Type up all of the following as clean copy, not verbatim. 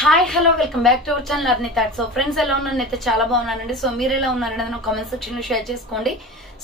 Hi hello welcome back to our channel Arnitha. So friends ఎలా ఉన్నాను? అయితే చాలా బాగున్నానండి. సో మీరు ఎలా ఉన్నారనేది నా కామెంట్ సెక్షన్ లో షేర్ చేసుకోండి.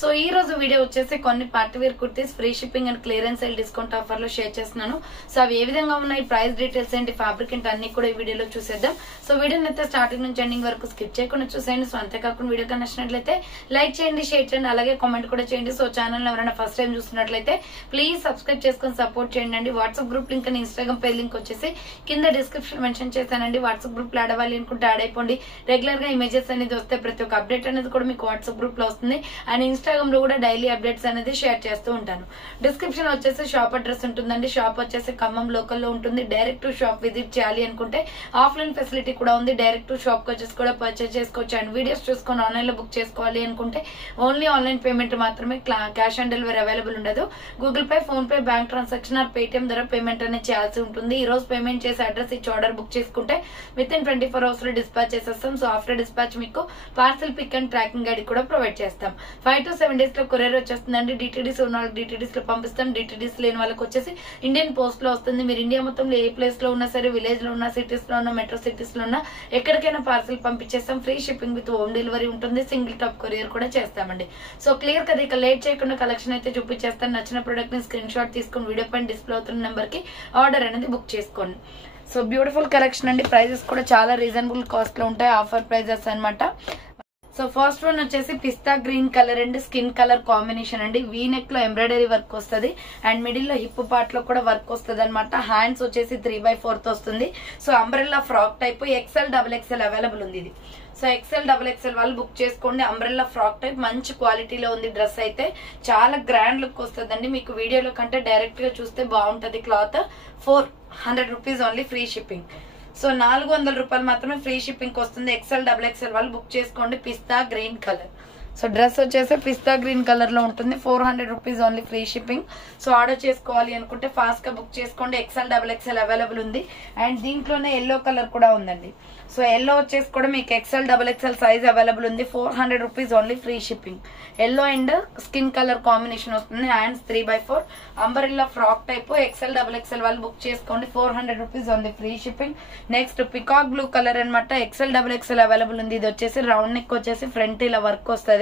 సో ఈ రోజు వీడియో వచ్చేసి కొన్ని party wear kurtis free shipping and clearance sale discount offer లో షేర్ చేస్తున్నాను. సో అవి ఏ విధంగా ఉన్నాయి, ప్రైస్ డీటెయిల్స్ ఏంటి, ఫ్యాబ్రిక్ ఏంటి అన్ని కూడా ఈ వీడియోలో చూసేద్దాం. సో వీడియోని అయితే స్టార్టింగ్ నుంచి ఎండింగ్ వరకు స్కిప్ చేయకుండా చూసేయండి. సో అంతేకాకుండా వీడియో నచ్చినట్లయితే లైక్ చేయండి, షేర్ చేయండి, అలాగే కామెంట్ కూడా చేయండి. సో ఛానల్ ఎవరైనా ఫస్ట్ టైం చూస్తున్నట్లయితే ప్లీజ్ సబ్స్క్రైబ్ చేసుకొని సపోర్ట్ చేయండి. WhatsApp group link and Instagram page link వచ్చేసి కింద డిస్క్రిప్షన్ మెన్షన్ చేశానండి. వాట్సాప్ గ్రూప్ లో యాడ్ అవ్వాలి అనుకుంటే యాడ్ అయిపోండి. రెగ్యులర్ గా ఇమేజెస్ అనేది వస్తే ప్రతి ఒక్క అప్డేట్ అనేది కూడా మీకు వాట్సాప్ గ్రూప్ లో వస్తుంది. అండ్ ఇన్స్టాగ్రామ్ లో కూడా డైలీ అప్డేట్స్ అనేది షేర్ చేస్తూ ఉంటాను. డిస్క్రిప్షన్ వచ్చేసి షాప్ అడ్రస్ ఉంటుందండి. షాప్ వచ్చేసి ఖమ్మం లోకల్ లో ఉంటుంది. డైరెక్ట్ షాప్ విజిట్ చేయాలి అనుకుంటే ఆఫ్లైన్ ఫెసిలిటీ కూడా ఉంది. డైరెక్ట్ షాప్ వచ్చేసి కూడా పర్చేస్ చేసుకోవచ్చు. అండ్ వీడియోస్ చూసుకొని ఆన్లైన్ లో బుక్ చేసుకోవాలి అనుకుంటే ఓన్లీ ఆన్లైన్ పేమెంట్ మాత్రమే, క్యాష్ ఆన్ డెలివరీ అవైలబుల్ ఉండదు. Google Pay, PhonePe, bank transaction or Paytm ద్వారా పేమెంట్ అనేది చేయాల్సి ఉంటుంది. ఈ రోజు పేమెంట్ చేసి అడ్రస్ ఇచ్చి ఆర్డర్ బుక్ చేసుకుంటే విత్ ఇన్ 24 hours లో డిస్పాచ్ చేసేస్తాం. సో ఆఫ్టర్ డిస్పాచ్ మీకు parcel pick and tracking guide కూడా ప్రొవైడ్ చేస్తాం. 5 to 7 days లో కొరియర్ వచ్చేస్తుందండి. డిటిడిస్ ఉన్న వాళ్ళకి డిటిడిస్ లో పంపిస్తాం. డిటిడిస్ లేని వాళ్ళకి వచ్చేసి ఇండియన్ పోస్ట్ లో వస్తుంది. మీరు ఇండియా మొత్తంలో ఏ ప్లేస్ లో ఉన్నా సరే, విలేజ్ లో ఉన్నా, సిటీస్ లో ఉన్నా, మెట్రో సిటీస్ లో ఉన్నా ఎక్కడికైనా పార్సల్ పంపించేస్తాం. Free shipping with home delivery ఉంటుంది. సింగిల్ టాప్ కొరియర్ కూడా చేస్తామండి. సో క్లియర్ కదా, ఇక లేట్ చేయకుండా కలెక్షన్ అయితే చూపించేస్తాను. నచ్చిన ప్రొడక్ట్ ని స్క్రీన్ షాట్ తీసుకుని వీడియో పైన డిస్ప్లే అవుతున్న నెంబర్ కి ఆర్డర్ అనేది బుక్ చేసుకోండి. సో బ్యూటిఫుల్ కలెక్షన్ అండి. ప్రైజెస్ కూడా చాలా రీజనబుల్ కాస్ట్ లో ఉంటాయి. ఆఫర్ ప్రైజెస్ అన్నమాట. సో ఫస్ట్ వన్ వచ్చేసి pista green colour and skin colour combination అండి. వీ నెక్ లో ఎంబ్రాయిడరీ వర్క్ వస్తుంది. అండ్ మిడిల్ లో హిప్ పార్ట్ లో కూడా వర్క్ వస్తుంది అనమాట. హ్యాండ్స్ వచ్చేసి 3/4 వస్తుంది. So umbrella frock type XL, XXL available ఉంది ఇది. సో ఎక్సెల్, XXL వాళ్ళు బుక్ చేసుకోండి. అంబ్రెల్లా ఫ్రాక్ టైప్ మంచి క్వాలిటీలో ఉంది. డ్రెస్ అయితే చాలా గ్రాండ్ లుక్ వస్తుందండి. మీకు వీడియోలో కంటే డైరెక్ట్ గా చూస్తే బాగుంటది. Cloth 400 rupees only free shipping. So 400 రూపాయలు మాత్రమే ఫ్రీ షిప్పింగ్ వస్తుంది. ఎక్సెల్, XXL వాళ్ళు బుక్ చేసుకోండి. పిస్తా గ్రీన్ కలర్. సో డ్రెస్ వచ్చేసి పిస్తా గ్రీన్ కలర్ లో ఉంటుంది. 400 rupees only free shipping. So order చేసుకోవాలి అనుకుంటే ఫాస్ట్ గా బుక్ చేసుకోండి. ఎక్సెల్, XXL అవైలబుల్ ఉంది. అండ్ దీంట్లోనే ఎల్లో కలర్ కూడా ఉందండి. సో ఎల్లో వచ్చేసి కూడా మీకు ఎక్సెల్, XXL సైజ్ అవైలబుల్ ఉంది. 400 rupees only free shipping. Yellow and skin colour combination వస్తుంది. Hands 3/4 umbrella frock type XL, XXL వాళ్ళు బుక్ చేసుకోండి. 400 rupees only free shipping. Next peacock blue colour అనమాట. ఎక్సెల్, XXL అవైలబుల్ ఉంది. ఇది వచ్చేసి round neck వచ్చేసి front ఇలా వర్క్ వస్తుంది.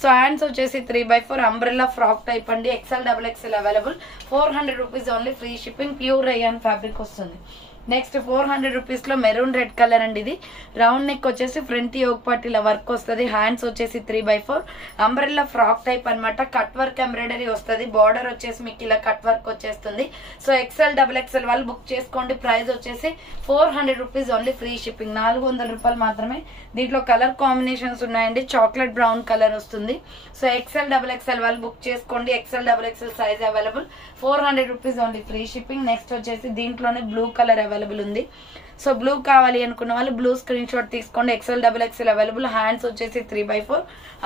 సో హ్యాండ్స్ వచ్చేసి 3/4 అంబ్రెల్లా ఫ్రాక్ టైప్ అండి. XL, XXL available. 400 rupees only free shipping. Pure rayon fabric వస్తుంది. నెక్స్ట్ 400 రూపీస్ లో మెరూన్ రెడ్ కలర్ అండి. ఇది రౌండ్ నెక్ వచ్చేసి ఫ్రంట్ యోగ్ పార్ట్ ఇలా వర్క్ వస్తుంది. హ్యాండ్స్ వచ్చేసి 3/4 అంబ్రెల్లా ఫ్రాక్ టైప్ అనమాట. కట్ వర్క్ ఎంబ్రాయిడరీ వస్తుంది. బార్డర్ వచ్చేసి మీకు ఇలా కట్ వర్క్ వచ్చేస్తుంది. సో ఎక్సెల్, XXL వాళ్ళు బుక్ చేసుకోండి. ప్రైస్ వచ్చేసి 400 రూపీస్ ఓన్లీ ఫ్రీ షిప్పింగ్. 400 రూపాయలు మాత్రమే. దీంట్లో కలర్ కాంబినేషన్స్ ఉన్నాయండి. చాక్లెట్ బ్రౌన్ కలర్ వస్తుంది. సో ఎక్సెల్, XXL వాళ్ళు బుక్ చేసుకోండి. XL, XXL size available. 400 rupees only free shipping. Next వచ్చేసి దీంట్లోనే బ్లూ కలర్ అవైలబుల్ ఉంది. సో బ్లూ కావాలి అనుకున్న వాళ్ళు బ్లూ స్క్రీన్ షాట్ తీసుకోండి. XL, XXL available. హ్యాండ్స్ వచ్చేసి 3/4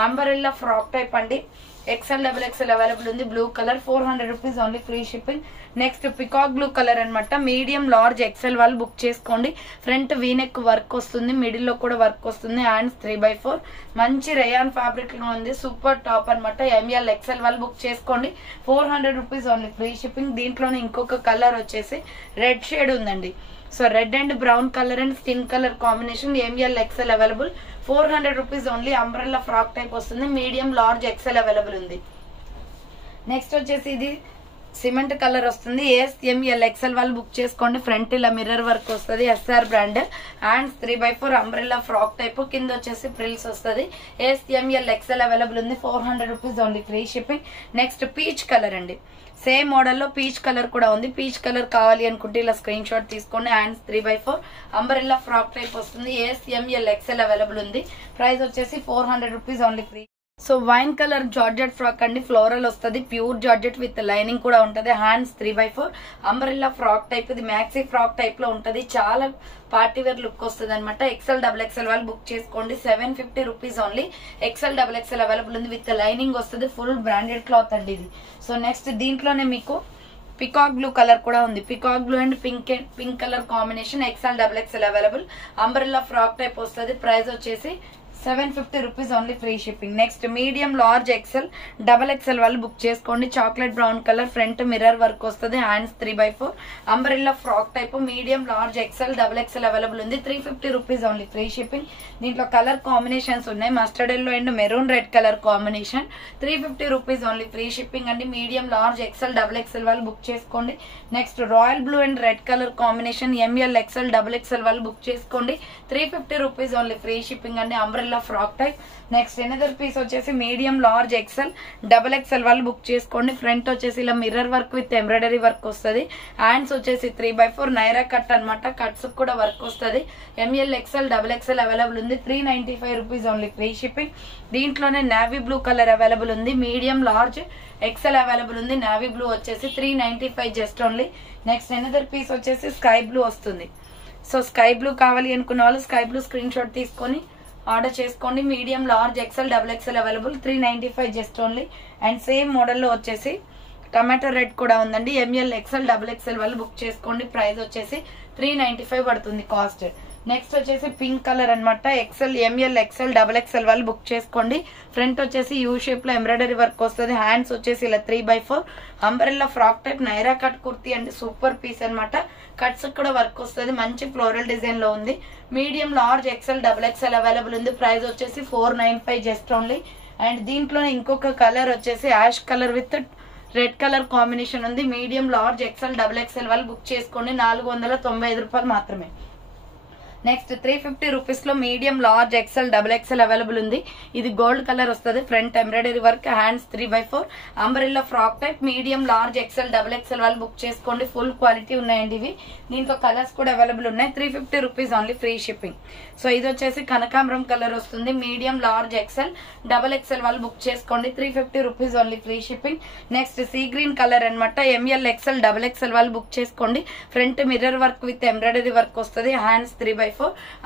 అంబరెల్లా ఫ్రాక్ టైప్ అండి. ఎక్సెల్, XXL అవైలబుల్ ఉంది. Blue colour. 400 rupees only free shipping. Next peacock blue colour అనమాట. మీడియం, లార్జ్, XL వాళ్ళు బుక్ చేసుకోండి. ఫ్రంట్ వీనెక్ వర్క్ వస్తుంది. మిడిల్ లో కూడా వర్క్ వస్తుంది. హ్యాండ్స్ 3/4 మంచి రేయాన్ ఫ్యాబ్రిక్ లో ఉంది. సూపర్ టాప్ అనమాట. ML, XL వాళ్ళు బుక్ చేసుకోండి. 400 రూపీస్ ఓన్లీ ఫ్రీ షిప్పింగ్. దీంట్లోనే ఇంకొక కలర్ వచ్చేసి రెడ్ షేడ్ ఉందండి. So red and brown colour and skin colour combination. ML, XL available. 400 rupees only. Umbrella frock type వస్తుంది. మీడియం, లార్జ్, XL అవైలబుల్ ఉంది. Next వచ్చేసి ఇది సిమెంట్ కలర్ వస్తుంది. ML, XL వాళ్ళు బుక్ చేసుకోండి. ఫ్రంట్ ఇలా మిర్రర్ వర్క్ వస్తుంది. SR brand. Hands 3/4 umbrella frock type. కింద వచ్చేసి ప్రిల్స్ వస్తుంది. ML, XL అవైలబుల్ ఉంది. 400 rupees only free shipping. Next peach colour అండి. సేమ్ మోడల్ లో పీచ్ కలర్ కూడా ఉంది. పీచ్ కలర్ కావాలి అనుకుంటే ఇలా స్క్రీన్ షాట్ తీసుకోండి. హ్యాండ్స్ 3/4 అంబరెల్లా ఫ్రాక్ టైప్ వస్తుంది. ML, XL అవైలబుల్ ఉంది. ప్రైస్ వచ్చేసి 400 rupees only free. So wine colour georgette frock అండి. ఫ్లోరల్ వస్తుంది. ప్యూర్ జార్జెట్ విత్ లైనింగ్ కూడా ఉంటది. Hands 3/4 umbrella frock type. ఇది మ్యాక్సీ ఫ్రాక్ టైప్ లో ఉంటది. చాలా పార్టీ వేర్ లుక్ వస్తుంది అనమాట. ఎక్సెల్, XXL వాళ్ళు బుక్ చేసుకోండి. 750 rupees only. XL, XXL available ఉంది. విత్ లైనింగ్ వస్తుంది. ఫుల్ బ్రాండెడ్ క్లాత్ అండి ఇది. సో నెక్స్ట్ దీంట్లోనే మీకు పికాక్ బ్లూ కలర్ కూడా ఉంది. Peacock blue and pink colour combination. XL, XXL available. Umbrella frock type వస్తుంది. ప్రైస్ వచ్చేసి 750 rupees only free shipping. Next medium large XL double XL వాళ్ళు book చేసుకోండి. Chocolate brown colour, front mirror work వస్తుంది, hands 3/4 umbrella frock type. Medium large XL double XL available ఉంది. 350 rupees only free shipping. దీంట్లో colour combinations ఉన్నాయి, mustard yellow and maroon red colour combination. 350 rupees only free shipping అండి. Medium large XL double XL వాళ్ళు book చేసుకోండి. Next royal blue and red colour combination M L XL double XL వాళ్ళు book చేసుకోండి. 350 rupees only free shipping అండి. Umbrella frock type. Next another piece వచ్చేసి medium large XL double XL వాళ్ళు book చేసుకోండి. Front వచ్చేసి ఇలా mirror work with embroidery work వస్తుంది. Hands వచ్చేసి 3/4 నైరా కట్ అనమాట. కట్స్ కూడా వర్క్ వస్తుంది. M L XL double XL available ఉంది. 395 రూపీస్ ఓన్లీ ఫ్రీ షిప్పింగ్. దీంట్లోనే నావీ బ్లూ కలర్ అవైలబుల్ ఉంది. మీడియం లార్జ్ ఎక్సెల్ అవైలబుల్ ఉంది. నావీ బ్లూ వచ్చేసి 395 just only. Next another piece వచ్చేసి స్కై బ్లూ వస్తుంది. సో స్కై బ్లూ కావాలి అనుకున్న వాళ్ళు స్కై బ్లూ స్క్రీన్ షాట్ తీసుకొని ఆర్డర్ చేసుకోండి. Medium large XL double XL available 395 just only. And same మోడల్లో వచ్చేసి టమాటో రెడ్ కూడా ఉందండి. ఎంఎల్ ఎక్సెల్ డబుల్ ఎక్సెల్ వాళ్ళు బుక్ చేసుకోండి. ప్రైస్ వచ్చేసి 395 పడుతుంది కాస్ట్. నెక్స్ట్ వచ్చేసి పింక్ కలర్ అనమాట. XL ML XL double XL వాళ్ళు బుక్ చేసుకోండి. ఫ్రంట్ వచ్చేసి యూ షేప్ లో ఎంబ్రాయిడరీ వర్క్ వస్తుంది. హ్యాండ్స్ వచ్చేసి ఇలా 3/4 umbrella frock type Naira cut kurti అండి. సూపర్ పీస్ అనమాట. కట్స్ కూడా వర్క్ వస్తుంది. మంచి ఫ్లోరల్ డిజైన్ లో ఉంది. Medium large XL double XL available ఉంది. ప్రైస్ వచ్చేసి 495 జస్ట్ ఓన్లీ. అండ్ దీంట్లోనే ఇంకొక కలర్ వచ్చేసి ash colour with red colour combination ఉంది. Medium large XL double XL వాళ్ళు బుక్ చేసుకోండి. 495 రూపాయలు మాత్రమే. నెక్స్ట్ 350 రూపీస్ లో medium large XL double XL available ఉంది. ఇది గోల్డ్ కలర్ వస్తుంది. Front embroidery work, hands 3/4 umbrella frock type. Medium large XL double XL వాళ్ళు బుక్ చేసుకోండి. ఫుల్ క్వాలిటీ ఉన్నాయండి ఇవి. దీంట్లో కలర్స్ కూడా అవైలబుల్ ఉన్నాయి. 350 rupees only free shipping. So ఇది వచ్చేసి కనకాంబరం కలర్ వస్తుంది. Medium large XL double XL వాళ్ళు బుక్ చేసుకోండి. 350 rupees only free shipping. Next sea green colour అనమాట. ఎంఎల్ ఎక్సెల్ డబల్ ఎక్సెల్ వాళ్ళు బుక్ చేసుకోండి. Front mirror work with embroidery work వస్తుంది. హ్యాండ్స్ 3/4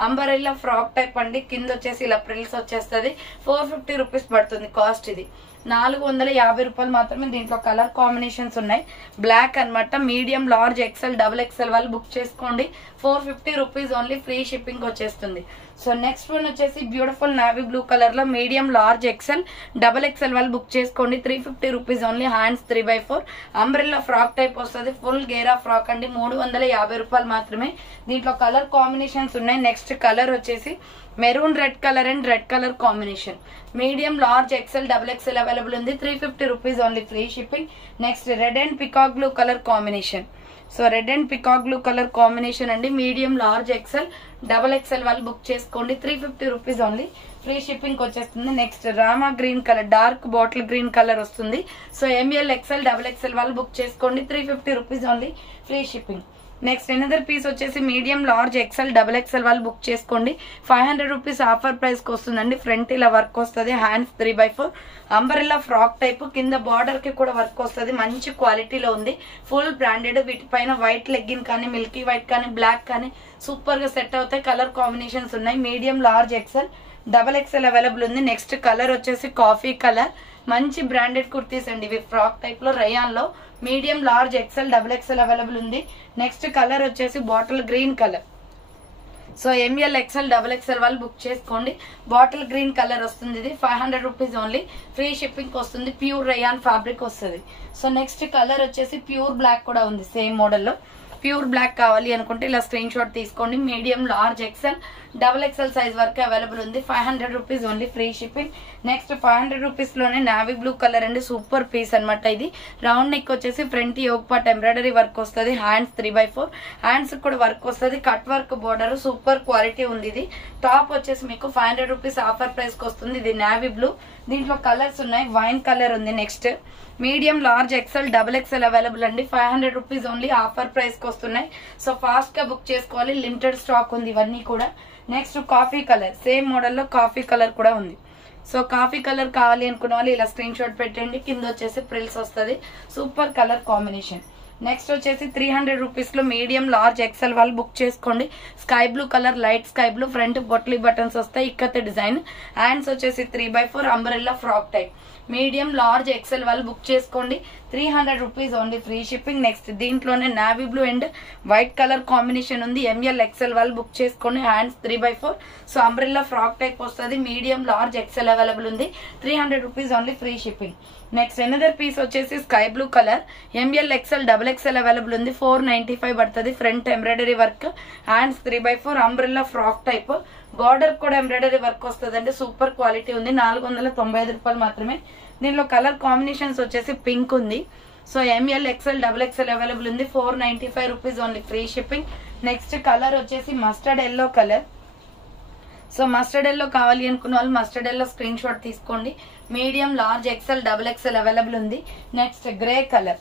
అంబరెల్లా ఫ్రాక్ టైప్ అండి. కింద వచ్చేసి ఇలా ప్రిల్స్ వచ్చేస్తుంది. 450 రూపీస్ పడుతుంది కాస్ట్. ఇది 450 రూపాయలు మాత్రమే. దీంట్లో కలర్ కాంబినేషన్స్ ఉన్నాయి. బ్లాక్ అనమాట. Medium large XL double XL వాళ్ళు బుక్ చేసుకోండి. 450 రూపీస్ ఓన్లీ ఫ్రీ షిప్పింగ్ వచ్చేస్తుంది. సో నెక్స్ట్ వన్ వచ్చేసి బ్యూటిఫుల్ నావీ బ్లూ కలర్ లో medium large XL double XL వాళ్ళు బుక్ చేసుకోండి. 350 rupees only. Hands 3/4 umbrella frock type వస్తుంది. ఫుల్ గేరా ఫ్రాక్ అండి. 350 రూపాయలు మాత్రమే. దీంట్లో కలర్ కాంబినేషన్స్ ఉన్నాయి. నెక్స్ట్ కలర్ వచ్చేసి maroon red colour and red colour combination. Medium large XL double XL available ఉంది. 350 rupees only free shipping. Next red and peacock blue colour combination. So red and peacock blue colour combination అండి. Medium large XL double XL వాళ్ళు book చేసుకోండి. 350 rupees only free shipping వచ్చేస్తుంది. Next Rama green colour, dark bottle green colour వస్తుంది. So ML XL double XL వాళ్ళు book చేసుకోండి. 350 rupees only free shipping. Next another piece వచ్చేసి medium large XL double XL వాళ్ళు book చేసుకోండి. 500 rupees offer price కి వస్తుందండి. Front ఇలా వర్క్ వస్తుంది. Hands 3/4 umbrella frock type. కింద బార్డర్ కి కూడా వర్క్ వస్తుంది. మంచి క్వాలిటీలో ఉంది. Full branded. వీటిపైన వైట్ లెగ్గిన్ కానీ, మిల్కీ వైట్ కానీ, బ్లాక్ కానీ సూపర్ గా సెట్ అవుతాయి. కలర్ కాంబినేషన్స్ ఉన్నాయి. Medium large XL double XL available ఉంది. నెక్స్ట్ కలర్ వచ్చేసి కాఫీ కలర్. మంచి బ్రాండెడ్ కుర్తీస్ అండి ఇవి. ఫ్రాక్ టైప్ లో రయాన్ లో medium large XL double XL available ఉంది. నెక్స్ట్ కలర్ వచ్చేసి bottle green colour. So ML XL double XL వాళ్ళు బుక్ చేసుకోండి. బాటిల్ గ్రీన్ కలర్ వస్తుంది. ఇది 500 రూపీస్ ఓన్లీ ఫ్రీ షిప్పింగ్ వస్తుంది. ప్యూర్ రయాన్ ఫ్యాబ్రిక్ వస్తుంది. సో నెక్స్ట్ కలర్ వచ్చేసి ప్యూర్ బ్లాక్ కూడా ఉంది. సేమ్ మోడల్లో ప్యూర్ బ్లాక్ కావాలి అనుకుంటే ఇలా స్క్రీన్ షాట్ తీసుకోండి. Medium large XL double XL size వరకు అవైలబుల్ ఉంది. 500 rupees only free shipping. Next 500 rupees లోనే నావీ బ్లూ కలర్ అండి. సూపర్ పీస్ అనమాట. ఇది రౌండ్ నెక్ వచ్చేసి front yoke part embroidery work వస్తుంది. హ్యాండ్స్ 3/4 హ్యాండ్స్ కూడా వర్క్ వస్తుంది. Cut work border super quality ఉంది. ఇది టాప్ వచ్చేసి మీకు 500 రూపీస్ ఆఫర్ ప్రైస్ కి వస్తుంది. ఇది నావీ బ్లూ. దీంట్లో కలర్స్ ఉన్నాయి. వైన్ కలర్ ఉంది. Next medium large XL double XL available అండి. 500 రూపీస్ ఓన్లీ ఆఫర్ ప్రైస్ కి వస్తున్నాయి. సో ఫాస్ట్ గా బుక్ చేసుకోవాలి. లిమిటెడ్ స్టాక్ ఉంది ఇవన్నీ కూడా. Next coffee colour. సేమ్ మోడల్లో కాఫీ కలర్ కూడా ఉంది. సో కాఫీ కలర్ కావాలి అనుకున్న వాళ్ళు ఇలా స్క్రీన్ షాట్ పెట్టండి. కింద వచ్చేసి ప్రిల్స్ వస్తుంది. Super colour combination. నెక్స్ట్ వచ్చేసి 300 రూపీస్ లో మీడియం లార్జ్ ఎక్సెల్ వాళ్ళు బుక్ చేసుకోండి. Sky blue colour, light sky blue, front potli buttons వస్తాయి, ఇక్కత్ డిజైన్. హ్యాండ్స్ వచ్చేసి 3x4 umbrella frock type. Medium large XL వాళ్ళు బుక్ చేసుకోండి. 300 rupees only, free shipping. Next దీంట్లోనే navy blue and white colour combination ఉంది. M L XL వాళ్ళు book చేసుకోండి. Hands 3x4, so umbrella frock type వస్తుంది. Medium large XL available ఉంది. 300 rupees only, free shipping. Next another piece వచ్చేసి sky blue colour, M L XL double XL available ఉంది. 495 పడుతుంది. Front embroidery work, hands 3x4 umbrella frock type. Border కూడా embroidery work వస్తుంది అండి, super quality ఉంది. 495 రూపాయలు మాత్రమే. దీనిలో కలర్ కాంబినేషన్స్ వచ్చేసి పింక్ ఉంది. So ML XL double XL available ఉంది. 495 rupees only, free shipping. Next colour వచ్చేసి mustard yellow colour. So mustard yellow కావాలి అనుకున్న వాళ్ళు మస్టర్డ్ ఎల్లో స్క్రీన్ షాట్ తీసుకోండి. Medium large XL double XL available ఉంది. Next grey colour,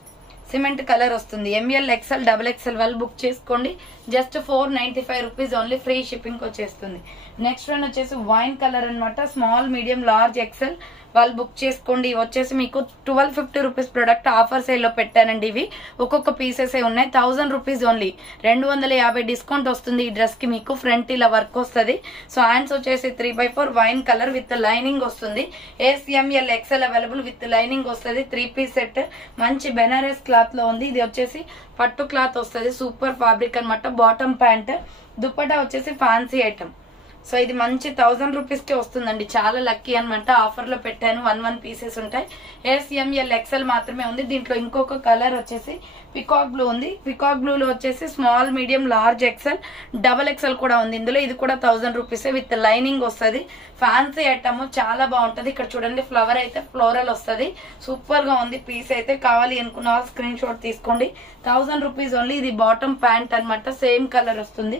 cement colour వస్తుంది. M L XL double XL వాళ్ళు book చేసుకోండి. Just 495 rupees only, free shipping వచ్చేస్తుంది. Next one వచ్చేసి వైన్ కలర్ అనమాట. స్మాల్ మీడియం లార్జ్ ఎక్సెల్ వాళ్ళు book చేసుకోండి. వచ్చేసి మీకు 1250 రూపీస్ ప్రొడక్ట్ ఆఫర్ సేల్ లో పెట్టానండి. ఇవి ఒక్కొక్క పీసెస్ ఉన్నాయి. 1000 రూపీస్ ఓన్లీ, 250 డిస్కౌంట్ వస్తుంది ఈ డ్రెస్ కి. మీకు ఫ్రంట్ ఇలా వర్క్ వస్తుంది. సో హ్యాండ్స్ వచ్చేసి 3x4 wine colour with lining వస్తుంది. SML XL available with lining వస్తుంది. 3 పీస్ సెట్, మంచి బెనారస్ క్లాత్ లో ఉంది. ఇది వచ్చేసి పట్టు క్లాత్ వస్తుంది, సూపర్ ఫ్యాబ్రిక్ అనమాట. బాటమ్ ప్యాంట్, దుపట్టా వచ్చేసి ఫ్యాన్సీ ఐటమ్. సో ఇది మంచి 1000 రూపీస్ కి వస్తుందండి. చాలా లక్కీ అనమాట. ఆఫర్ లో పెట్టాను. 1 పీసెస్ ఉంటాయి. SML ఎక్సెల్ మాత్రమే ఉంది. దీంట్లో ఇంకొక కలర్ వచ్చేసి పికాక్ బ్లూ ఉంది. పికాక్ బ్లూ లో వచ్చేసి small medium large XL double XL కూడా ఉంది ఇందులో. ఇది కూడా 1000 రూపీస్ విత్ లైనింగ్ వస్తుంది. ఫ్యాన్సీ ఐటమ్, చాలా బాగుంటది. ఇక్కడ చూడండి, ఫ్లవర్ అయితే ఫ్లోరల్ వస్తుంది. సూపర్ గా ఉంది పీస్ అయితే. కావాలి అనుకున్న స్క్రీన్ షాట్ తీసుకోండి. 1000 రూపీస్ ఓన్లీ. ఇది బాటమ్ ప్యాంట్ అనమాట, సేమ్ కలర్ వస్తుంది.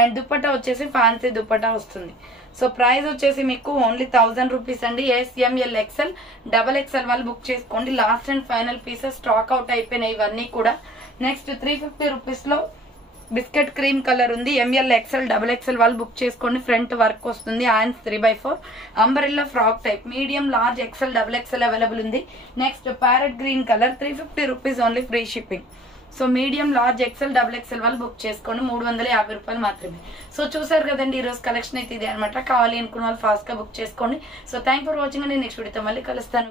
అండ్ దుపట్టా వచ్చేసి ఫ్యాన్సీ దుపట్టా వస్తుంది. సో ప్రైస్ వచ్చేసి మీకు ఓన్లీ 1000 రూపీస్ అండి. SML ఎక్సెల్ డబల్ ఎక్సెల్ వాళ్ళు బుక్ చేసుకోండి. Last and final pieces stock out అయిపోయినాయి ఇవన్నీ కూడా. నెక్స్ట్ 350 రూపీస్ లో బిస్కెట్ క్రీమ్ కలర్ ఉంది. ML ఎక్సెల్ డబల్ ఎక్సెల్ వాళ్ళు బుక్ చేసుకోండి. ఫ్రంట్ వర్క్ వస్తుంది. Hands 3x4 umbrella frock type. Medium large XL double XL available ఉంది. Next parrot green colour, 350 rupees only, free shipping. So medium large XL double XL వాళ్ళు book చేసుకోండి. 350 రూపాయలు మాత్రమే. So చూసారు కదండి, ఈ రోజు కలెక్షన్ అయితే ఇదే అనమాట. కావాలి అనుకున్న వాళ్ళు ఫాస్ట్ గా బుక్ చేసుకోండి. సో థ్యాంక్ ఫర్ వాచింగ్ అండి. నెక్స్ట్ వీడియోతో మళ్ళీ కలుస్తాను.